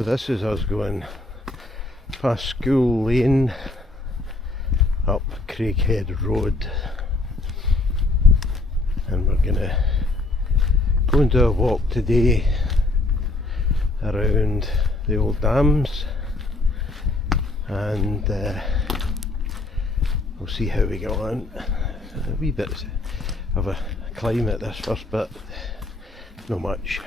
So this is us going past School Lane up Craighead Road, and we're gonna go and do a walk today around the old dams, and we'll see how we get on. A wee bit of a climb at this first bit, not much,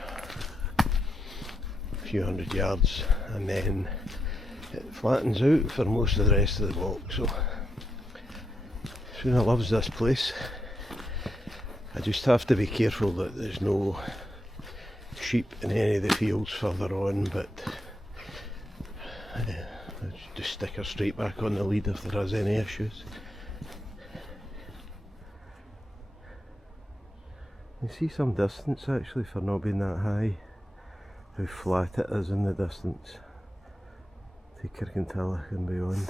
a few hundred yards, and then it flattens out for most of the rest of the walk. So Suna loves this place. I just have to be careful that there's no sheep in any of the fields further on, but just stick her straight back on the lead if there is any issues. You see some distance actually for not being that high, how flat it is in the distance to Kirkintilloch and beyond.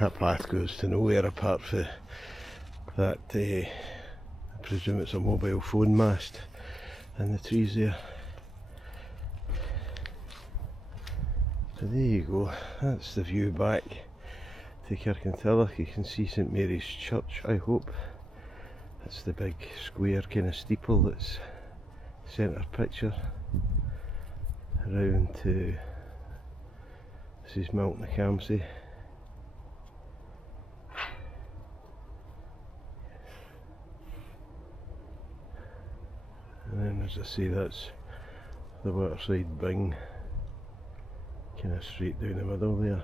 That path goes to nowhere apart from that, I presume it's a mobile phone mast in the trees there. So there you go, that's the view back to Kirkintilloch. You can see St Mary's Church, I hope. That's the big square kind of steeple that's centre picture. Around to, this is Milton of Campsie. And then, as I say, that's the waterside Bing, kind of straight down the middle there.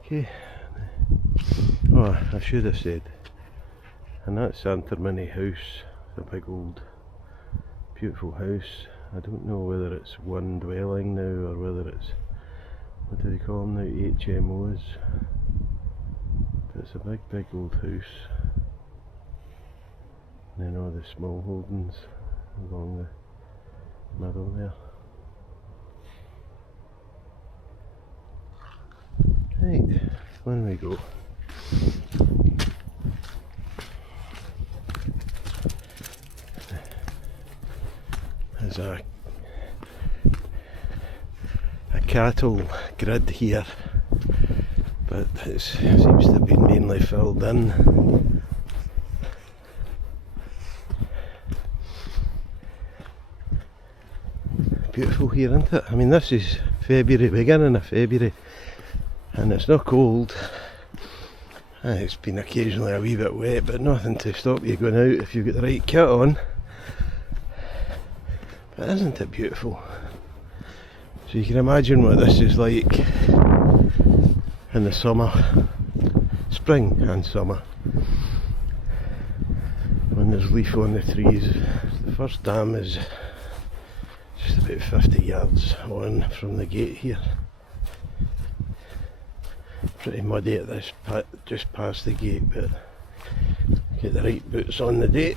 Okay, oh, I should have said, and that's Santermini House, the big old beautiful house. I don't know whether it's one dwelling now or whether it's, what do they call them now, HMOs. It's a big old house, and then all the small holdings along the middle there. Right, when we go. There's a cattle grid here, but it seems to have been mainly filled in. Beautiful here, isn't it? I mean, this is February, beginning of February, and it's not cold. It's been occasionally a wee bit wet, but nothing to stop you going out if you've got the right kit on. But isn't it beautiful? So you can imagine what this is like in the summer, spring and summer, when there's leaf on the trees. The first dam is just about 50 yards on from the gate here. Pretty muddy at this, just past the gate, but get the right boots on the day.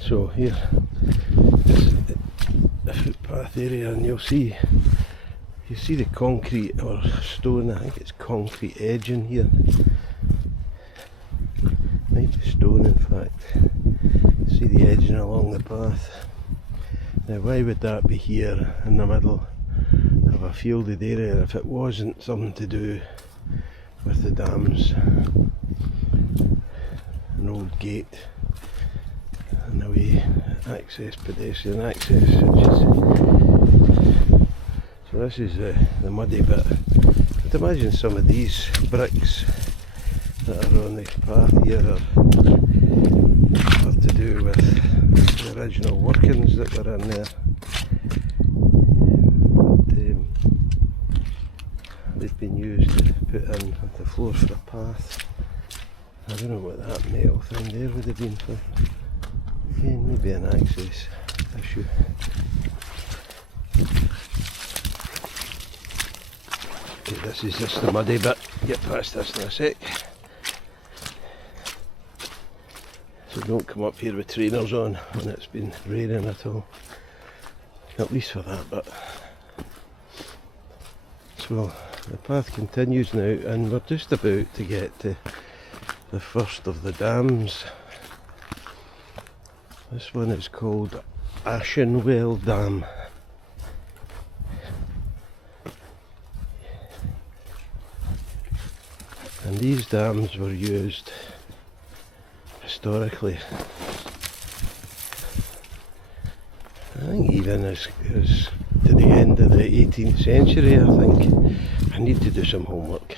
So here is the footpath area, and you see the concrete or stone, I think it's concrete edging here. Might be stone in fact. See the edging along the path. Now why would that be here in the middle of a fielded area if it wasn't something to do with the dams? An old gate and a wee access, pedestrian access, so this is the muddy bit. I'd imagine some of these bricks that are on the path here are pumpkins that were in there. They've been used to put in the floor for a path. I don't know what that metal thing there would have been for. Again, maybe an access issue. Okay, this is just the muddy bit. Get past this in a sec. So don't come up here with trainers on when it's been raining at all. At least for that bit. So the path continues now, and we're just about to get to the first of the dams. This one is called Ashenwell Dam. And these dams were used historically, I think even as to the end of the 18th century, I think. I need to do some homework.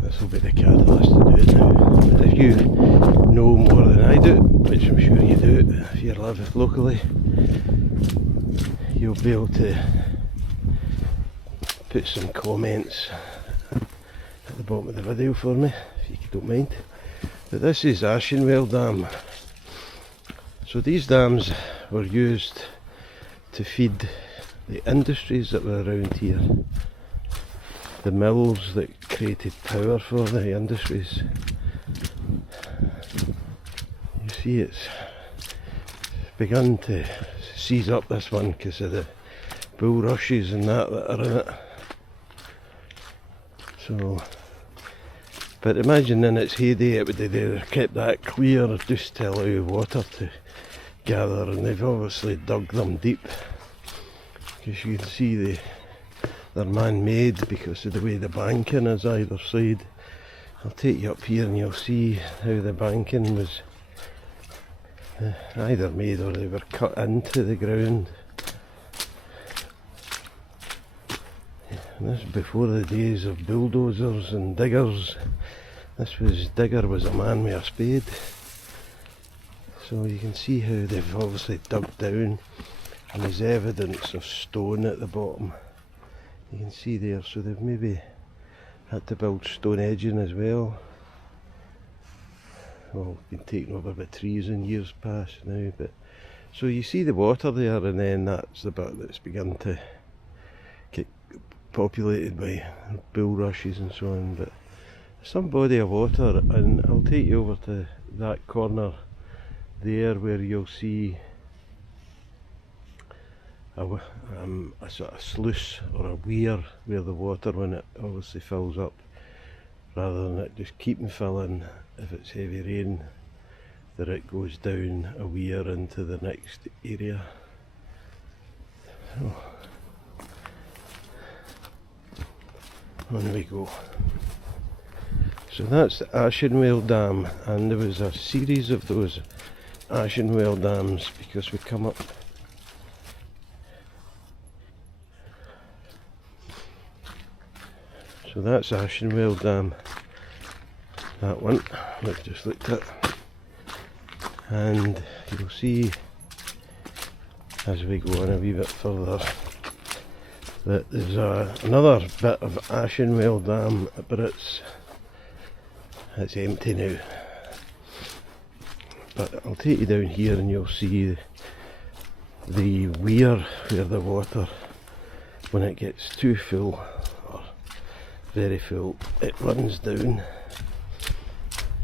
This will be the catalyst to do it now. But if you know more than I do, which I'm sure you do if you live locally, you'll be able to put some comments at the bottom of the video for me, if you don't mind. But this is Ashenwell Dam. So these dams were used to feed the industries that were around here. The mills that created power for the industries. You see it's begun to seize up, this one, because of the bulrushes and that are in it. So, but imagine in its heyday it would have kept that clear just to allow water to gather, and they've obviously dug them deep, because you can see they're man-made because of the way the banking is either side. I'll take you up here and you'll see how the banking was either made or they were cut into the ground. And this is before the days of bulldozers and diggers. Digger was a man with a spade. So you can see how they've obviously dug down, and there's evidence of stone at the bottom. You can see there, so they've maybe had to build stone edging as well. Well, been taken over by trees in years past now, but so you see the water there, and then that's the bit that's begun to get populated by bulrushes and so on. But some body of water, and I'll take you over to that corner there where you'll see a sort of sluice or a weir where the water, when it obviously fills up, rather than it just keeping filling if it's heavy rain, that it goes down a weir into the next area. So, on we go. So that's the Ashenwell Dam, and there was a series of those Ashenwell dams because we come up so that's Ashenwell Dam, that one we've just looked at, and you'll see as we go on a wee bit further that there's another bit of Ashenwell Dam, but it's empty now. But I'll take you down here and you'll see the weir where the water, when it gets too full or very full, it runs down.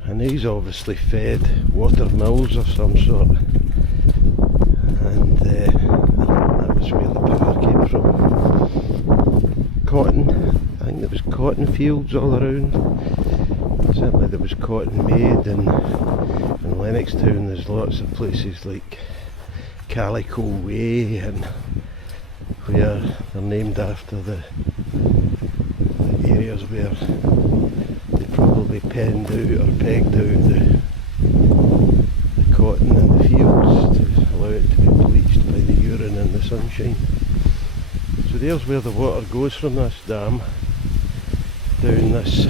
And these obviously fed water mills of some sort, and that was where the power came from. Cotton, I think there was cotton fields all around. Certainly there was cotton made, and in Lennoxtown there's lots of places like Calico Way, and where they're named after the areas where they probably penned out or pegged out the cotton in the fields to allow it to be bleached by the urine and the sunshine. So there's where the water goes from this dam down this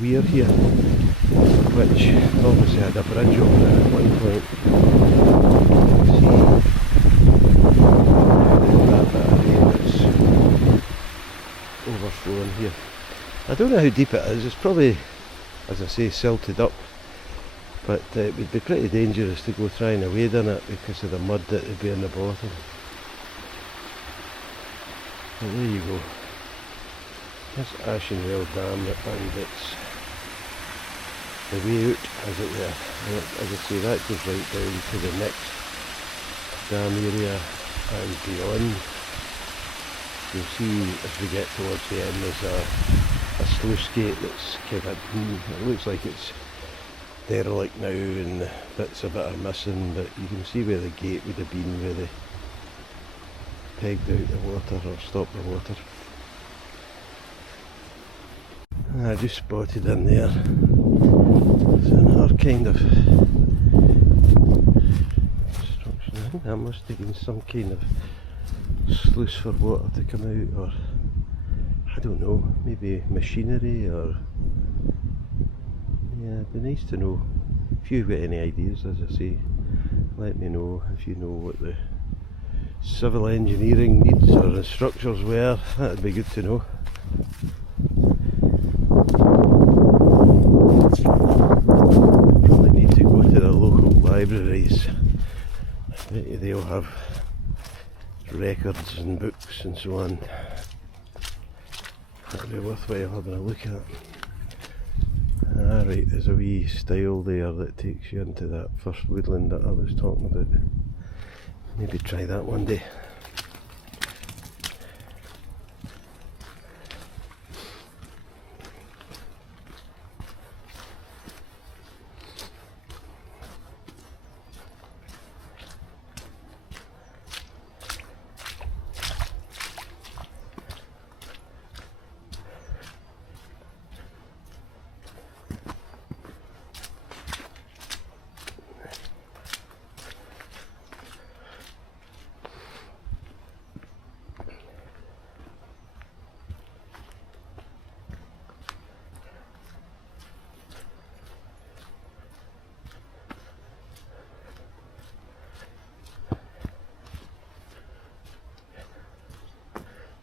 weir here, which obviously had a bridge over it at one point. I don't know how deep it is. It's probably, as I say, silted up, but it would be pretty dangerous to go trying to wade in it because of the mud that would be in the bottom. But there you go. This Ashenwell Dam that found the way out, as it were. And as I say, that goes right down to the next dam area and beyond. You'll see as we get towards the end there's a sluice gate that's kind of, it looks like it's derelict now and bits of it are missing, but you can see where the gate would have been, where they pegged out the water or stopped the water. I just spotted in there, there's another kind of construction. I think that must have been some kind of sluice for water to come out, or I don't know, maybe machinery, or yeah, it'd be nice to know. If you've got any ideas, as I say, let me know. If you know what the civil engineering needs or the structures were, that'd be good to know. Probably need to go to the local libraries. I bet you they'll have records and books and so on. That'd be worthwhile having a look at. Right, there's a wee stile there that takes you into that first woodland that I was talking about. Maybe try that one day.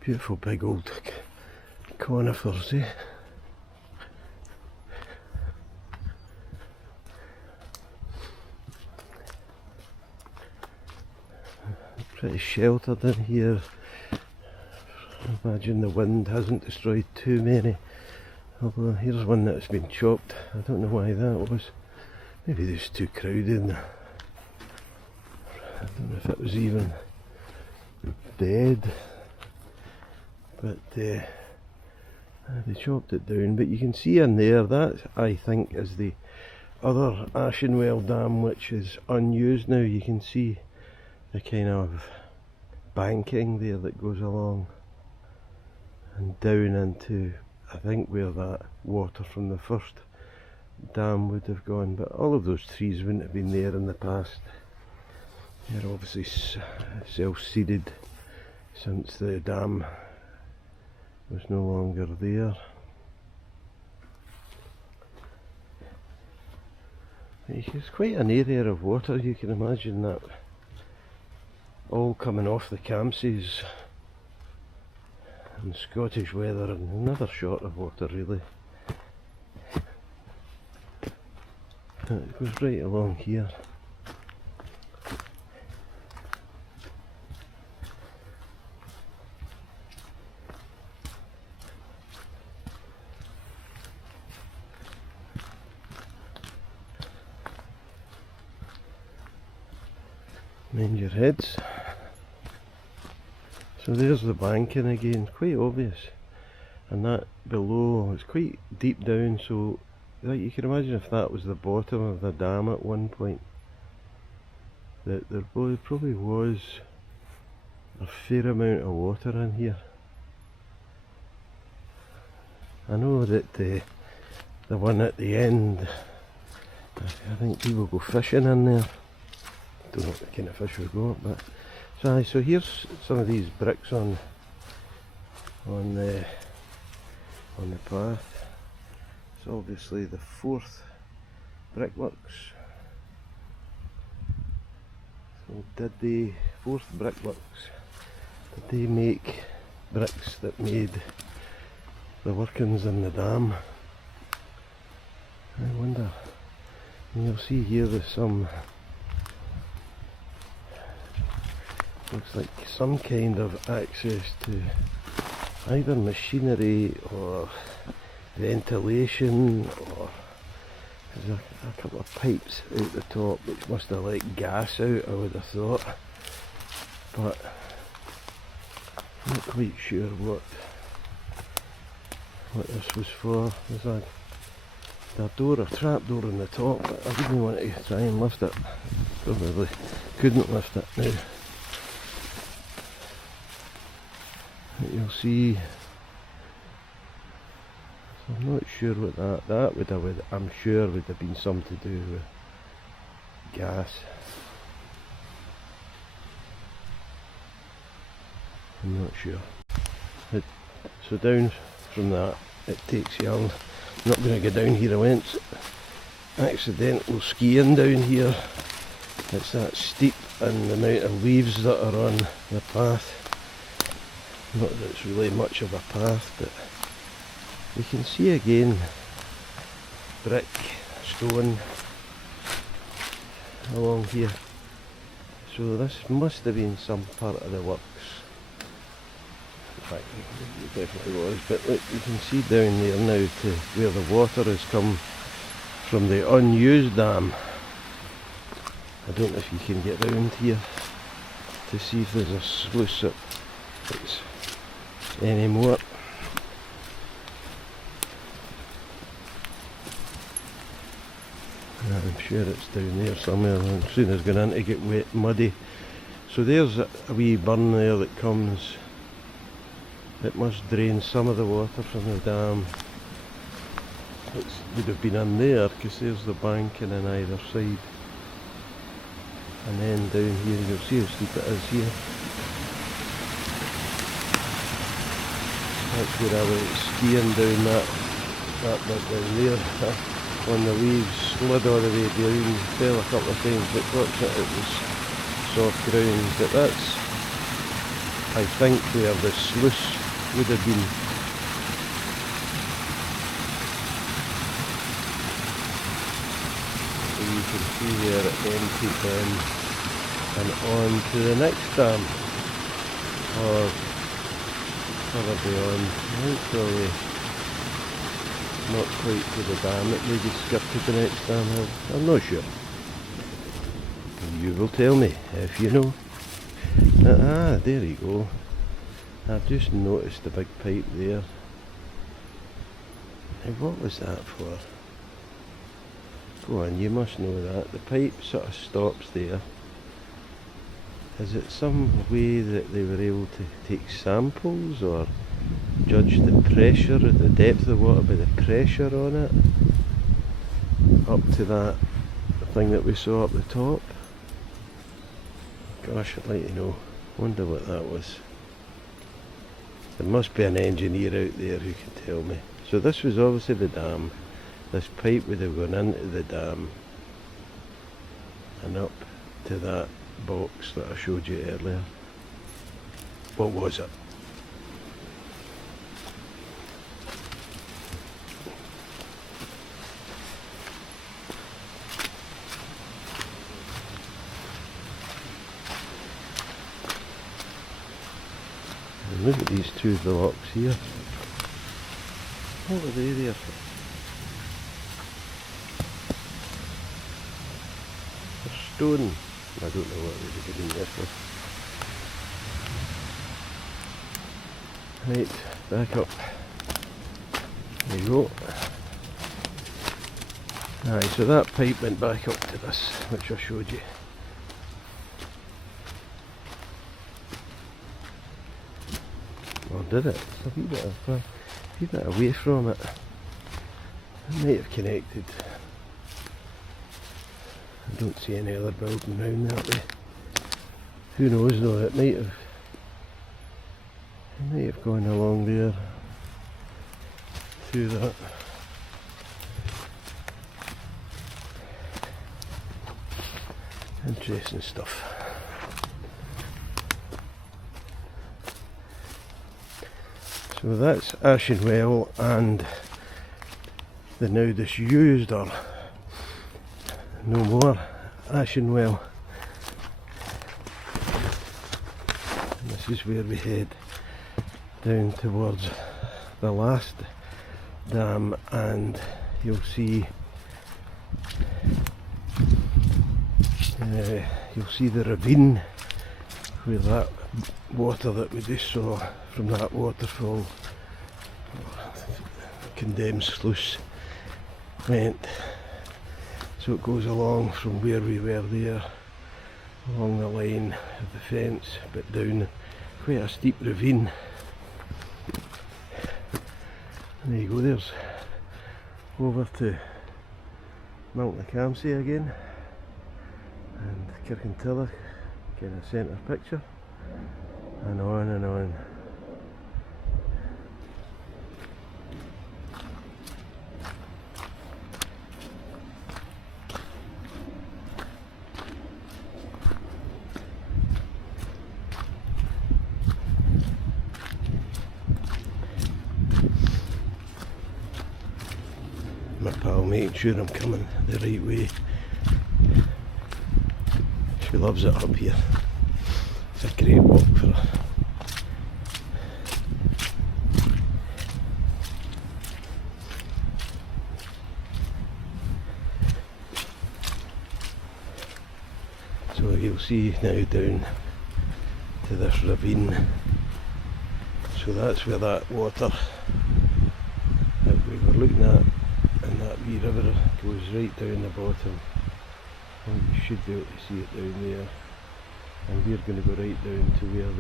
Beautiful big old conifers, eh? Pretty sheltered in here. I imagine the wind hasn't destroyed too many. Although here's one that's been chopped. I don't know why that was. Maybe it's too crowded. I don't know if it was even dead. But they chopped it down. But you can see in there, that I think is the other Ashenwell Dam, which is unused now. You can see the kind of banking there that goes along and down into, I think, where that water from the first dam would have gone. But all of those trees wouldn't have been there in the past. They're obviously self-seeded since the dam was no longer there. It's quite an area of water. You can imagine that all coming off the Campsies and Scottish weather, and another short of water really. It goes right along here. Mind your heads. So there's the banking again, quite obvious. And that below, it's quite deep down, so like you can imagine if that was the bottom of the dam at one point, that there probably was a fair amount of water in here. I know that the one at the end, I think people go fishing in there. Don't know what the kind of fish we got, but so here's some of these bricks on the path. It's obviously the fourth brickworks. So fourth brickworks, did they make bricks that made the workings in the dam. I wonder, and you'll see here there's some, looks like some kind of access to either machinery or ventilation, or there's a couple of pipes out the top which must have let gas out, I would have thought, but I'm not quite sure what this was for. There's a door, a trap door on the top, but I didn't want to try and lift it. Probably couldn't lift it now. But you'll see, I'm not sure what that would have, I'm sure would have been something to do with gas. I'm not sure. So down from that it takes you on. I'm not going to go down here. I went accidental skiing down here. It's that steep, and the amount of leaves that are on the path. Not that it's really much of a path, but you can see again brick, stone along here. So this must have been some part of the works. In fact, it definitely was, but look, you can see down there now to where the water has come from the unused dam. I don't know if you can get round here to see if there's a sluice that's any more. I'm sure it's down there somewhere. As soon as it's going in to get wet, muddy. So there's a wee burn there that comes. It must drain some of the water from the dam. It would have been in there because there's the banking on either side. And then down here you'll see how steep it is here. That's where I went skiing down that bit down there. On the leaves, slid all the way down, fell a couple of times, but fortunately it was soft ground. But that's, I think, where the sluice would have been. So you can see there it emptied in and on to the next dam, or further beyond. I think probably not quite to the dam, it maybe skirted the next dam hill. I'm not sure. You will tell me if you know. Ah, there you go. I've just noticed the big pipe there. Now what was that for? Go on, you must know that. The pipe sort of stops there. Is it some way that they were able to take samples or judge the pressure, the depth of the water by the pressure on it? Up to that thing that we saw up the top. Gosh, I'd like to know. Wonder what that was. There must be an engineer out there who can tell me. So this was obviously the dam. This pipe would have gone into the dam and up to that box that I showed you earlier. What was it? And look at these two blocks here. What are they there for? For stone. I don't know what they were doing this for. Right, back up. There you go. Aye, so that pipe went back up to this, which I showed you. Or did it? It's a wee bit away from it. It might have connected. I don't see any other building round that way. Who knows though, it might have gone along there through that. Interesting stuff. So that's Ashenwell and the now disused, or no more, Ashenwell. And this is where we head down towards the last dam, and you'll see the ravine where that water that we just saw from that waterfall, condemned sluice, went. So it goes along from where we were there, along the line of the fence, but down quite a steep ravine. And there you go, there's over to Milton of Campsie again, and Kirkintilloch, kind of centre picture, and on and on. My pal making sure I'm coming the right way. She loves it up here. It's a great walk for her. So you'll see now down to this ravine. So that's where that water that we were looking at, and that wee river goes right down the bottom. I think you should be able to see it down there. And we're going to go right down to where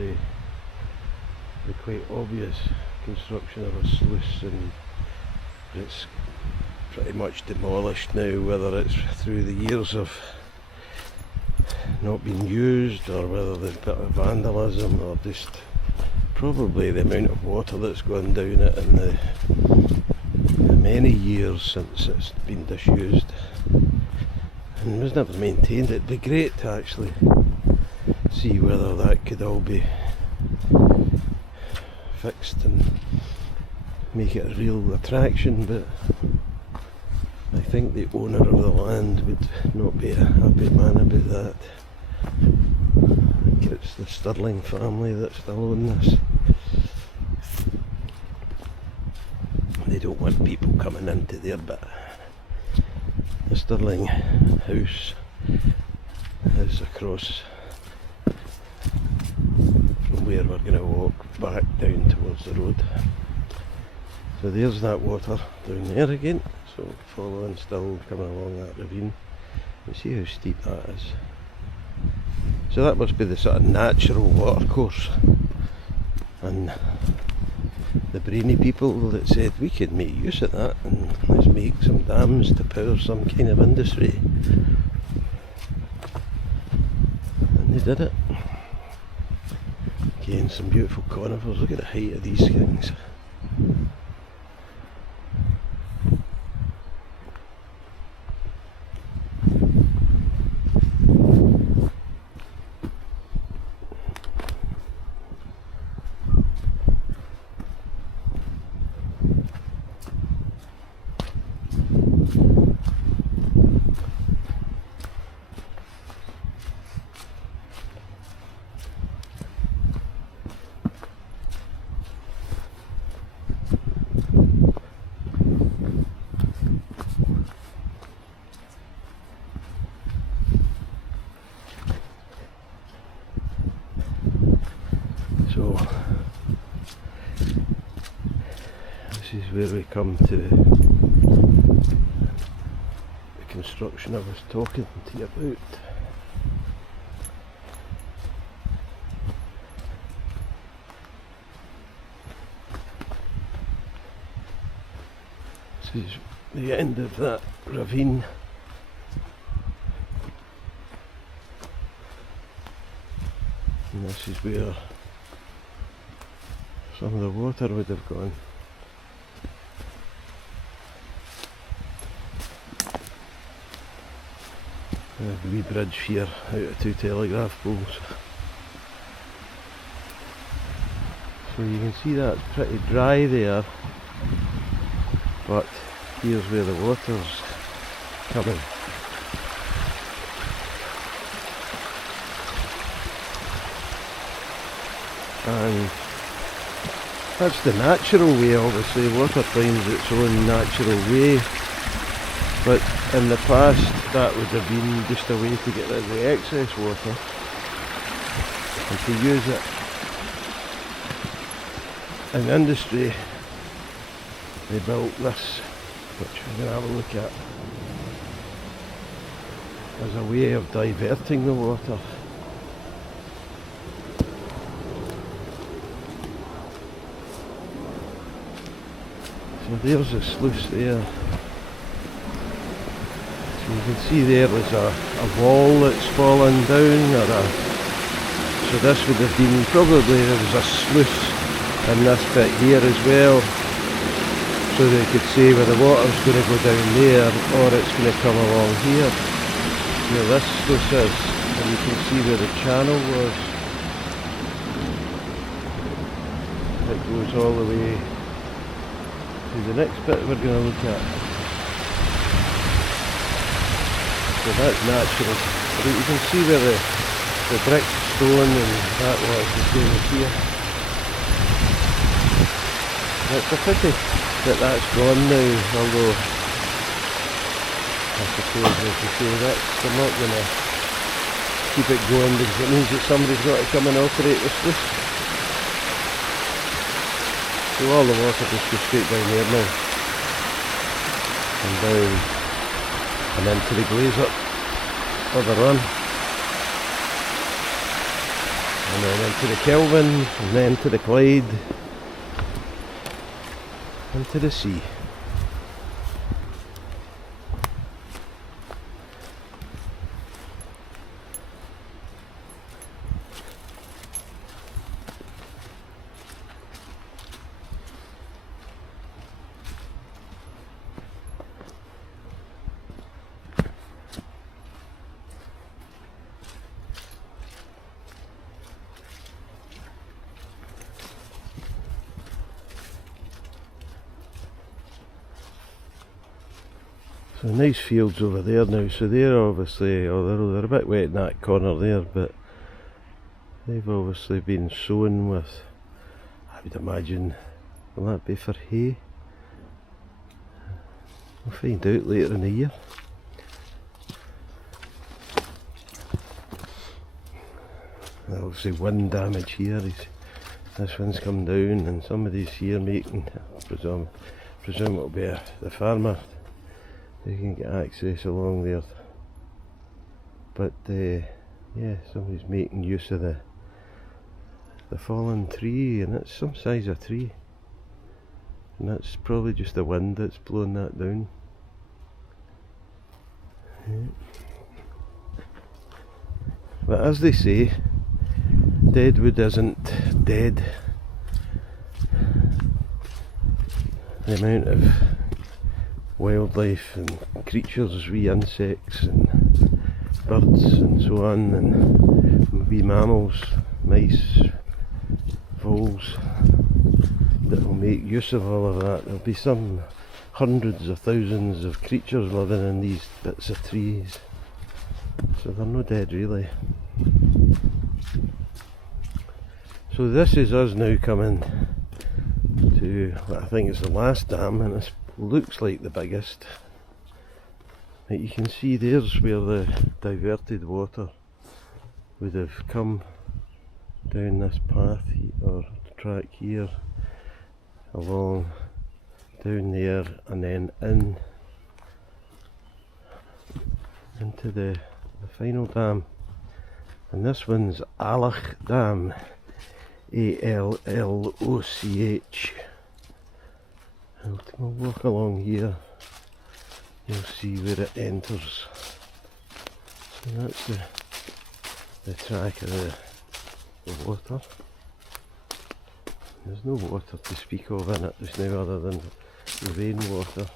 the quite obvious construction of a sluice, and it's pretty much demolished now, whether it's through the years of not being used, or whether there's a bit of vandalism, or just probably the amount of water that's gone down it in the many years since it's been disused and was never maintained. It'd be great to actually see whether that could all be fixed and make it a real attraction, but I think the owner of the land would not be a happy man about that. I think it's the Stirling family that still own this. They don't want people coming into there, but the Stirling house is across from where we're going to walk back down towards the road. So there's that water down there again, so following, still coming along that ravine. You see how steep that is. So that must be the sort of natural water course, and the brainy people that said we could make use of that and let's make some dams to power some kind of industry, and they did it. Again, some beautiful conifers. Look at the height of these things. So this is where we come to the construction I was talking to you about. This is the end of that ravine. And this is where some of the water would have gone. There's a wee bridge here out of two telegraph poles. So you can see that's pretty dry there, but here's where the water's coming. And that's the natural way. Obviously water finds its own natural way, but in the past that would have been just a way to get rid of the excess water and to use it in industry. They built this, which we're going to have a look at, as a way of diverting the water. So there's a sluice there. So you can see there's a wall that's fallen down, so this would have been, probably there was a sluice in this bit here as well, so they could say where the water's going to go down there or it's going to come along here. Where this sluice is, and you can see where the channel was. It goes all the way to the next bit we're going to look at. So that's natural. But you can see where the brick, stone and that was the same as here. It's a pity that that's gone now, although I suppose as you say they're not going to keep it going because it means that somebody's got to come and operate the sluice. So all the water just goes straight down there now, and down and into the glazer further on, and then into the Kelvin, and then to the Clyde, and to the sea. So nice fields over there now, so they're obviously, they're a bit wet in that corner there, but they've obviously been sown with, I would imagine, will that be for hay? We'll find out later in the year. Obviously wind damage here, this one's come down and somebody's here making, I presume it'll be the farmer. You can get access along there, but yeah, somebody's making use of the fallen tree, and it's some size of tree, and that's probably just the wind that's blowing that down. Yeah. But as they say, dead wood isn't dead. The amount of wildlife and creatures, wee insects and birds and so on, and wee mammals, mice, voles, that will make use of all of that. There'll be some hundreds of thousands of creatures living in these bits of trees, so they're no dead really. So this is us now coming to what I think is the last dam, and it's looks like the biggest. But you can see there's where the diverted water would have come down this path or track here, along down there, and then into the final dam. And this one's Alloch Dam, A-L-L-O-C-H. We'll walk along here, you'll see where it enters. So that's the track of the water. There's no water to speak of in it just now other than the rainwater.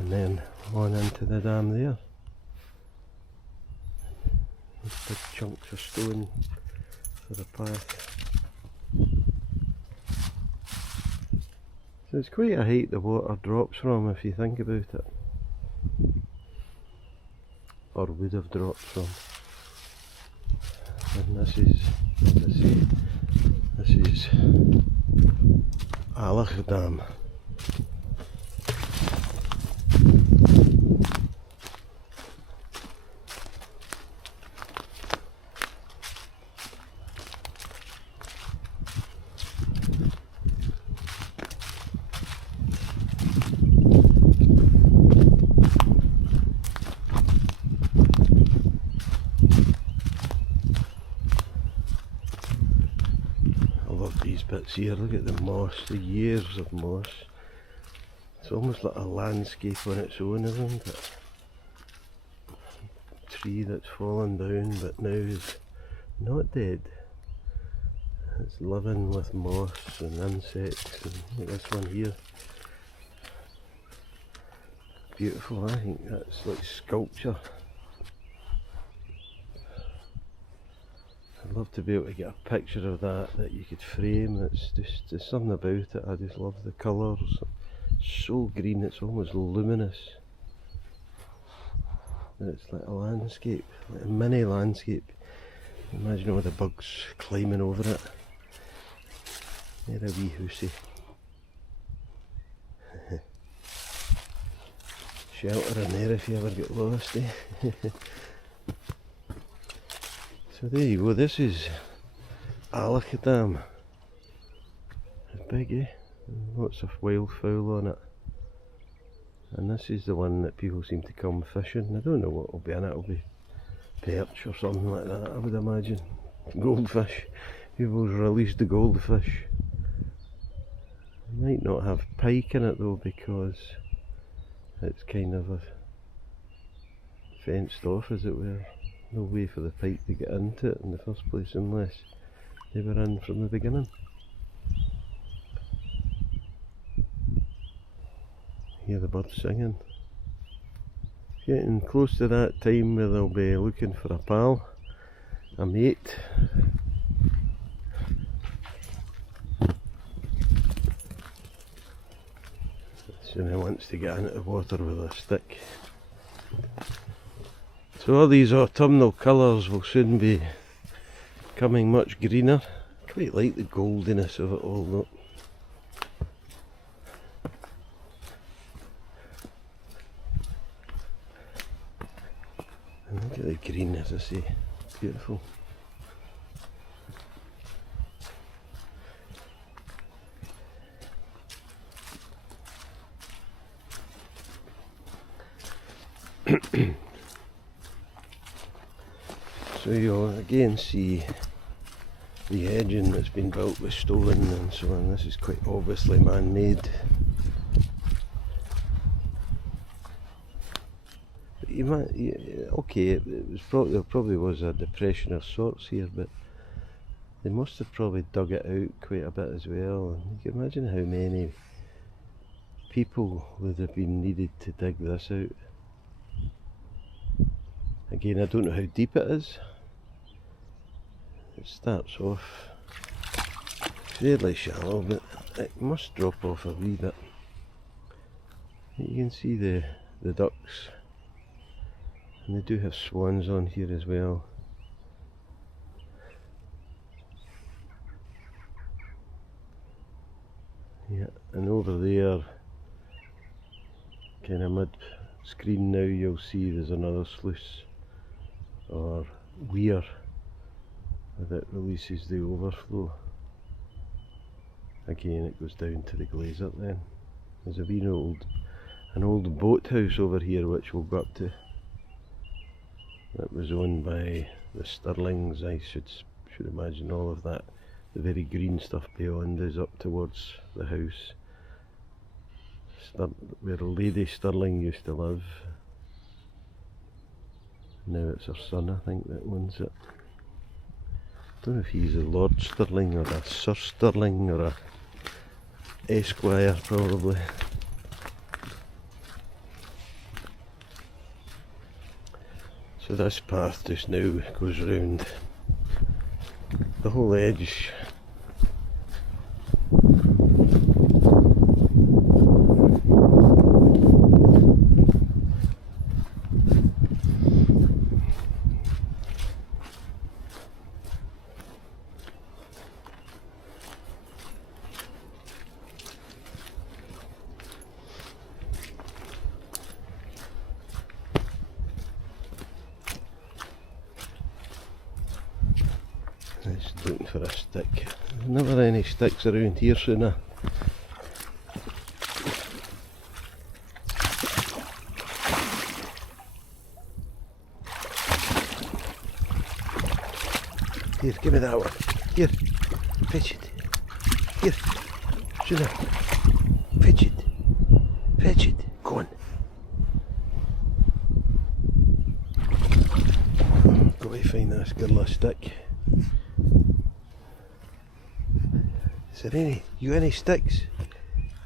And then on into the dam there. These big chunks of stone for the path. So it's quite a height the water drops from if you think about it. Or would have dropped from. And this is, as I say, this is Alloch Dam. These bits here, look at the moss, the years of moss. It's almost like a landscape on its own, isn't it? A tree that's fallen down but now is not dead. It's living with moss and insects, and look at this one here. Beautiful, I think that's like sculpture. I'd love to be able to get a picture of that you could frame. It's just, there's something about it. I just love the colours. So green, it's almost luminous. And it's like a landscape, like a mini landscape. Imagine all the bugs climbing over it. They're a wee hoosey. Shelter in there if you ever get lost, eh? So there you go, this is Alloch Dam. It's big, eh? Lots of wildfowl on it. And this is the one that people seem to come fishing. I don't know what will be in it, it'll be perch or something like that, I would imagine. Goldfish. People's released the goldfish. It might not have pike in it though, because it's kind of a fenced off, as it were. No way for the pike to get into it in the first place unless they were in from the beginning. Hear the birds singing. Getting close to that time where they'll be looking for a pal, a mate. Soon he wants to get into the water with a stick. So all these autumnal colours will soon be becoming much greener. I quite like the goldiness of it all though. And look at the green, as I say, beautiful. So you'll again see the edging that's been built with stone and so on. This is quite obviously man-made. You might, okay, it was probably, there probably was a depression of sorts here, but they must have probably dug it out quite a bit as well. And you can imagine how many people would have been needed to dig this out. Again, I don't know how deep it is. It starts off fairly shallow, but it must drop off a wee bit. You can see the ducks, and they do have swans on here as well. Yeah, and over there, kind of mid screen now, you'll see there's another sluice or weir that releases the overflow. Again, it goes down to the glazer then. There's a wee an old boathouse over here which we'll go up to. That was owned by the Stirlings. I should imagine all of that. The very green stuff beyond is up towards the house where Lady Stirling used to live. Now it's her son, I think, that owns it. I don't know if he's a Lord Stirling or a Sir Stirling or a Esquire, probably. So this path just now goes round the whole edge. Just looking for a stick. There's never any sticks around here sooner. Here, give me that one. Here, fetch it. Here, sooner. Fetch it. Fetch it. Go on. Got to find this girl a stick. Is there any? You got any sticks?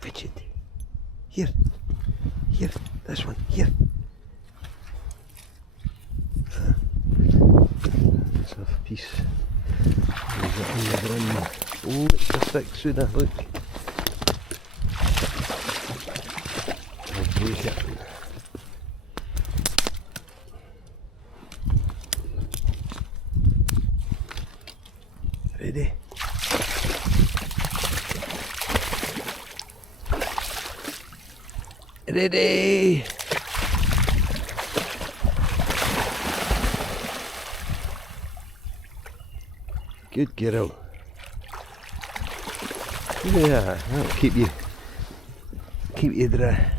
Fetch it. Here. Here. This one. Here. There's a piece. There's it on the brim. Oh, it's a stick sooner. Look. I'll break it. Ready? Ready! Good girl. Yeah, that'll keep you dry,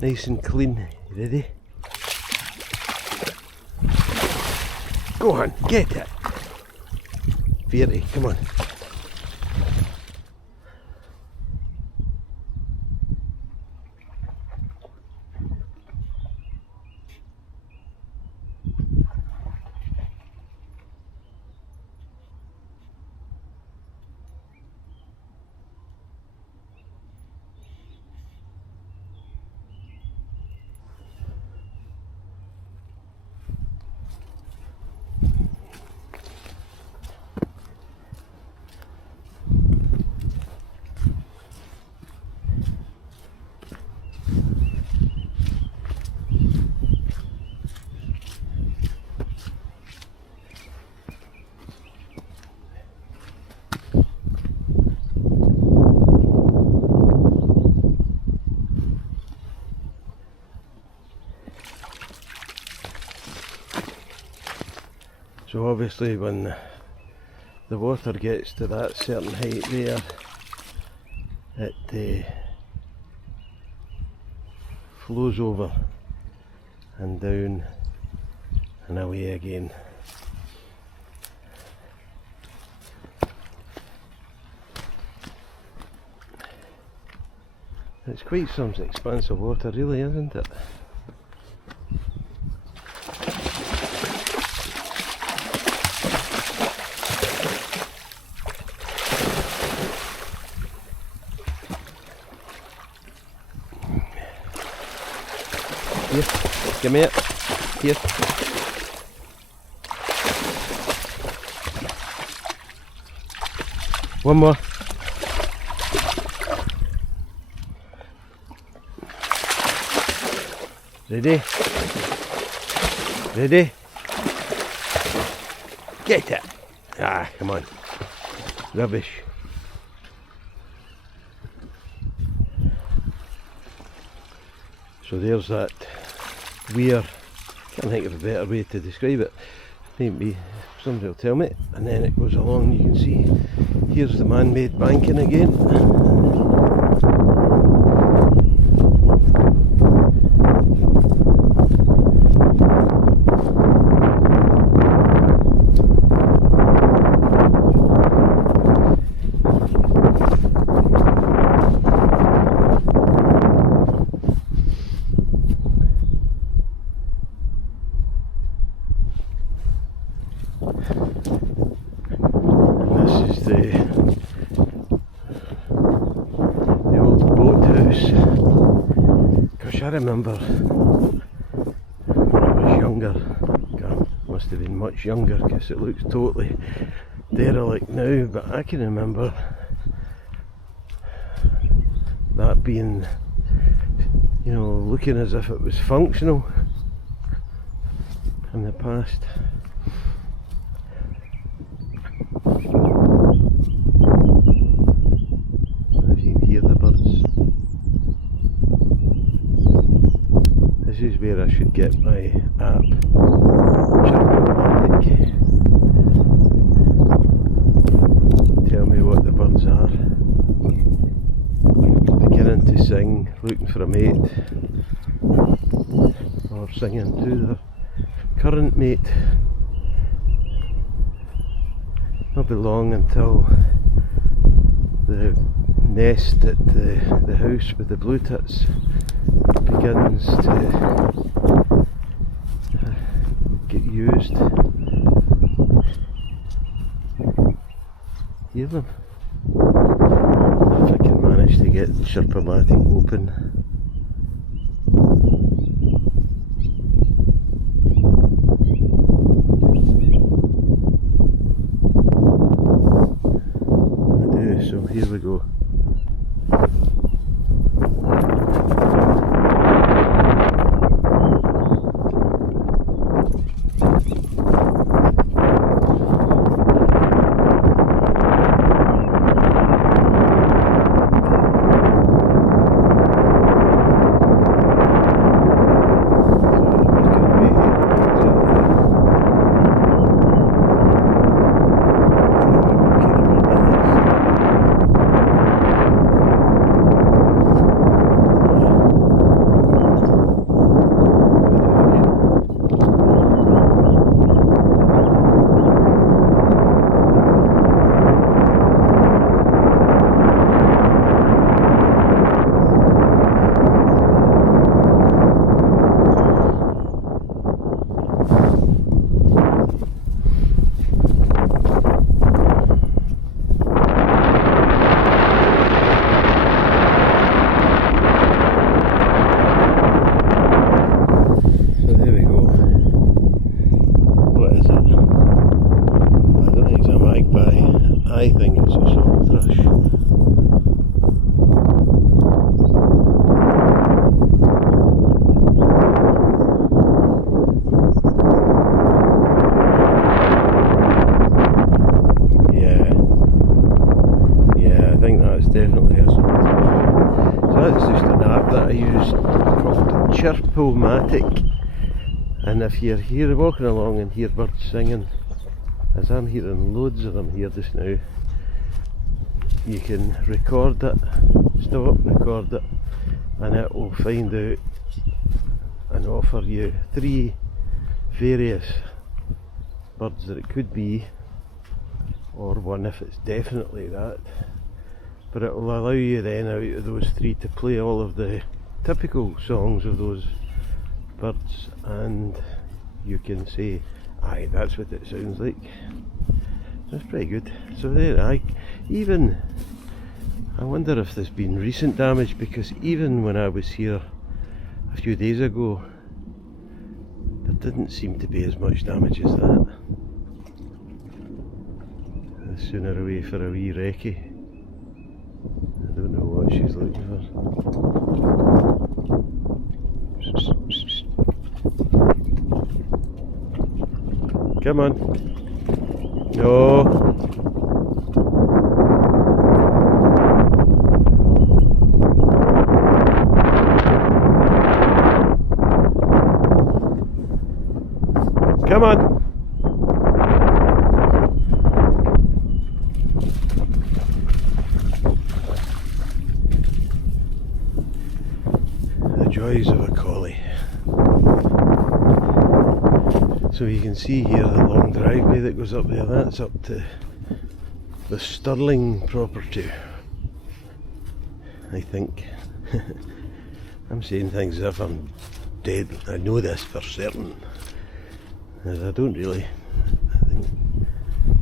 nice and clean. Ready? Go on, get it. Fairy, come on. So obviously when the water gets to that certain height there, it flows over and down and away again. It's quite some expanse of water really, isn't it? Here, give me it. Here. One more. Ready? Ready? Get it! Ah, come on. Rubbish. So there's that weir, can't think of a better way to describe it. Maybe somebody will tell me. And then it goes along, you can see, here's the man-made banking again. I remember when I was younger, must have been much younger because it looks totally derelict now, but I can remember that being, you know, looking as if it was functional in the past. If you can hear the birds. This is where I should get my app, Chirp-O-Matic. Tell me what the birds are. Beginning to sing, looking for a mate, or singing to their current mate. Not be long until the nest at the house with the blue tits begins to get used. Hear them? If I can manage to get the Chirp-O-Matic open. I do, so here we go. I think it's a song thrush. Yeah, I think that's definitely a song thrush. So that's just an app that I use called Chirp-O-Matic, and if you're here walking along and hear birds singing, as I'm hearing loads of them here just now, you can record it, stop, record it, and it will find out and offer you 3 various birds that it could be, or 1 if it's definitely that. But it will allow you then out of those 3 to play all of the typical songs of those birds, and you can say, aye, that's what it sounds like. That's pretty good. So there, I wonder if there's been recent damage, because even when I was here a few days ago, there didn't seem to be as much damage as that. The sooner away for a wee recce. I don't know what she's looking for. Come on. No. Come on. The joys of a collie. So you can see here the long driveway that goes up there, that's up to the Stirling property, I think. I'm saying things as if I'm dead. I know this for certain, as I don't really, I think,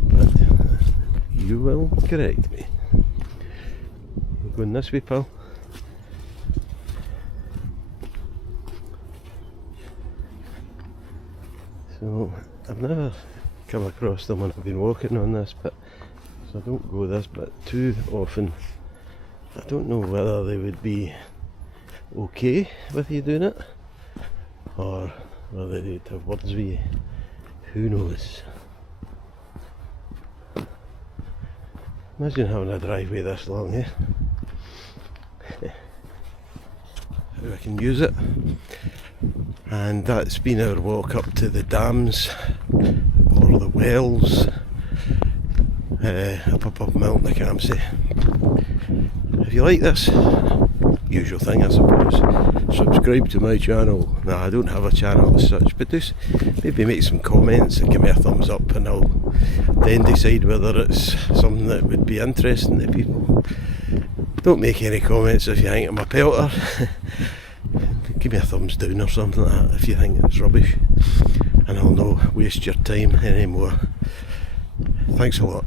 but you will correct me. I'm going this way, pal. So I've never come across them when I've been walking on this bit, so I don't go this bit too often. I don't know whether they would be okay with you doing it, or whether they'd have words with you. Who knows? Imagine having a driveway this long, eh? How I can use it. And that's been our walk up to the dams, or the wells, up above Milton of Campsie. If you like this, usual thing I suppose, subscribe to my channel. Nah, I don't have a channel as such, but just maybe make some comments and give me a thumbs up, and I'll then decide whether it's something that would be interesting to people. Don't make any comments if you think I'm a pelter. Give me a thumbs down or something like that if you think it's rubbish, and I'll not waste your time anymore. Thanks a lot.